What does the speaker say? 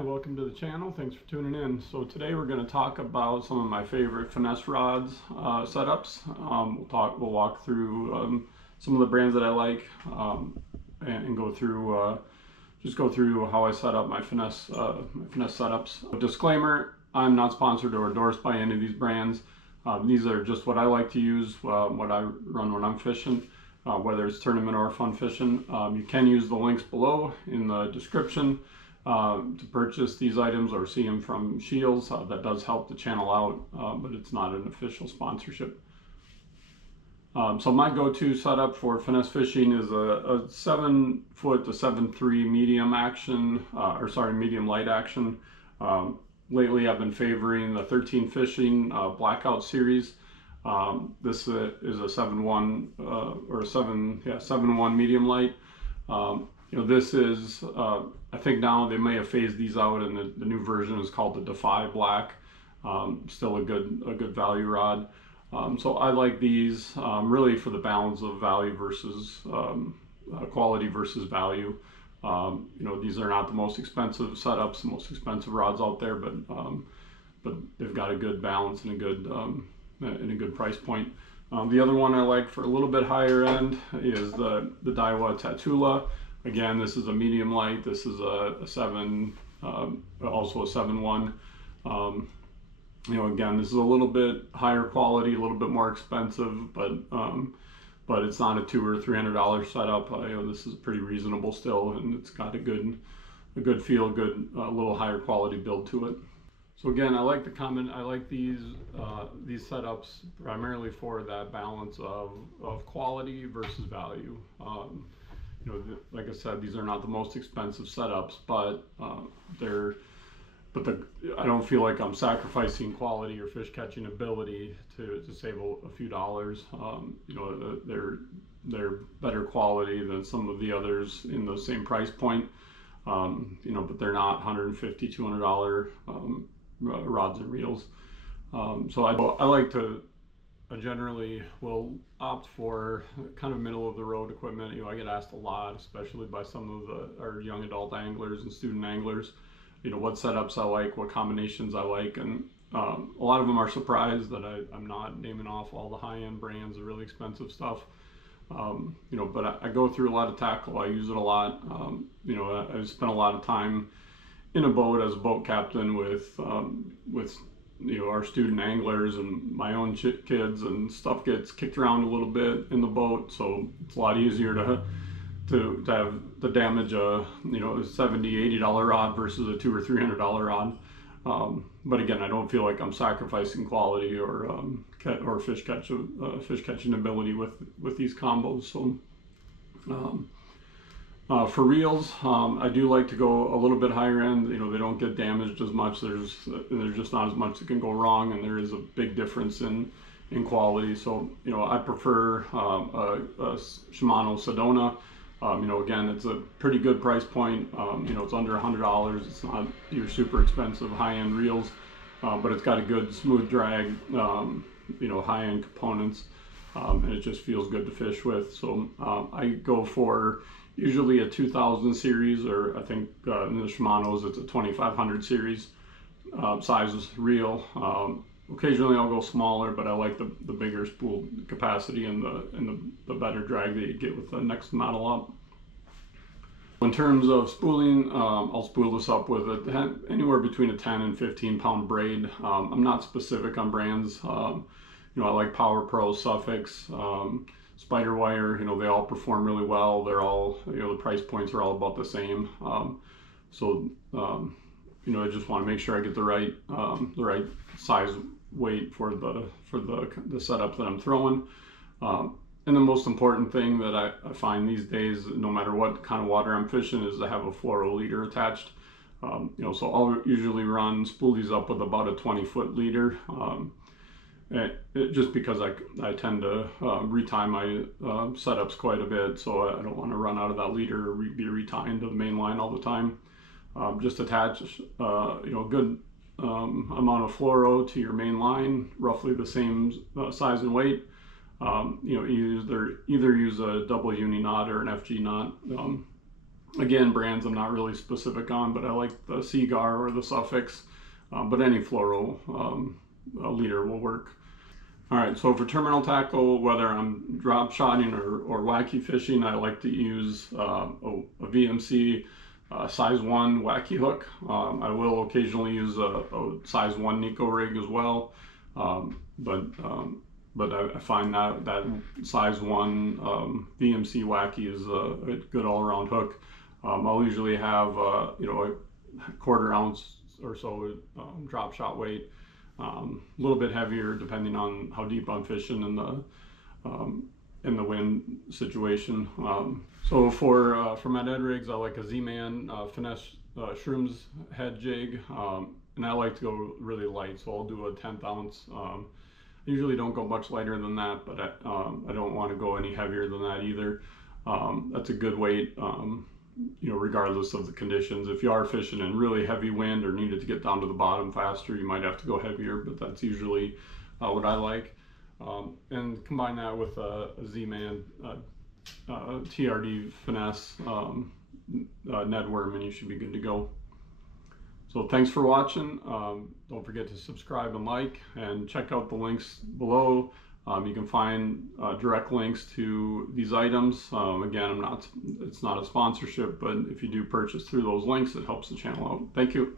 Hi, welcome to the channel. Thanks for tuning in. So today we're going to talk about some of my favorite finesse rods setups. We'll walk through some of the brands that I like and go through just go through how I set up my finesse setups. Disclaimer: I'm not sponsored or endorsed by any of these brands. These are just what I like to use, what I run when I'm fishing, whether it's tournament or fun fishing. You can use the links below in the description to purchase these items or see them from Shields. That does help the channel out, but it's not an official sponsorship. So my go-to setup for finesse fishing is a 7-foot to 7.3 medium action, medium light action. Lately I've been favoring the 13 Fishing Blackout series. This is a 7.1 or a 7.1 medium light. This is, I think now they may have phased these out, and the new version is called the Defy Black. Still a good value rod. So I like these really for the balance of value versus quality versus value. These are not the most expensive setups, the most expensive rods out there, but they've got a good balance and a good price point. The other one I like for a little bit higher end is the Daiwa Tatula. Again, this is a medium light. This is a 7, also a 7.1. Again, this is a little bit higher quality, a little bit more expensive, but it's not a $200 or $300 setup. This is pretty reasonable still, and it's got a good feel, a little higher quality build to it. So again, I like these setups primarily for that balance of quality versus value. Like I said, these are not the most expensive setups, but I don't feel like I'm sacrificing quality or fish catching ability to save a few dollars. They're better quality than some of the others in the same price point. But they're not $150, $200 rods and reels. So I generally will opt for kind of middle of the road equipment. I get asked a lot, especially by some of our young adult anglers and student anglers, what setups I like, what combinations I like, and a lot of them are surprised that I'm not naming off all the high-end brands, the really expensive stuff. But I go through a lot of tackle. I use it a lot. I spent a lot of time in a boat as a boat captain with our student anglers and my own kids, and stuff gets kicked around a little bit in the boat, so it's a lot easier to have the damage a $70-$80 rod versus a $200 or $300 rod. But again, I don't feel like I'm sacrificing quality or fish catching ability with these combos. So for reels, I do like to go a little bit higher end. They don't get damaged as much. There's just not as much that can go wrong, and there is a big difference in quality. So I prefer a Shimano Sedona. Again, it's a pretty good price point. It's under $100. It's not your super expensive high-end reels, but it's got a good smooth drag, high-end components, and it just feels good to fish with. So I go for usually a 2000 series, or I think in the Shimano's it's a 2500 series size reel. Occasionally I'll go smaller, but I like the bigger spool capacity and the better drag that you get with the next model up. In terms of spooling, I'll spool this up with anywhere between a 10 and 15 pound braid. I'm not specific on brands. I like Power Pro, Suffix, Spider Wire. They all perform really well. They're all, the price points are all about the same. I just want to make sure I get the right size weight for the setup that I'm throwing. And the most important thing that I find these days, no matter what kind of water I'm fishing, is to have a fluoro leader attached. So I'll usually spool these up with about a 20-foot leader. Just because I tend to retie my setups quite a bit, so I don't want to run out of that leader or be retying to the main line all the time. Just attach a good amount of fluoro to your main line, roughly the same size and weight. Either use a double uni knot or an FG knot. Again, brands I'm not really specific on, but I like the Seagar or the Suffix, but any fluoro leader will work. All right, so for terminal tackle, whether I'm drop shotting or wacky fishing, I like to use a VMC size 1 wacky hook. I will occasionally use a size 1 neko rig as well, but I find that size 1 VMC wacky is a good all-around hook. I'll usually have you know, a 1/4 ounce or so drop shot weight. A little bit heavier depending on how deep I'm fishing in the wind situation. So for my dead rigs, I like a Z-Man Finesse Shrooms head jig, and I like to go really light, so I'll do a 1/10 ounce. I usually don't go much lighter than that, but I don't want to go any heavier than that either. That's a good weight. You know, regardless of the conditions. If you are fishing in really heavy wind or needed to get down to the bottom faster, you might have to go heavier, but that's usually what I like. And combine that with a Z-Man TRD Finesse Ned worm, and you should be good to go. So thanks for watching. Don't forget to subscribe and like, and check out the links below. You can find direct links to these items. Again, it's not a sponsorship, but if you do purchase through those links, it helps the channel out. Thank you.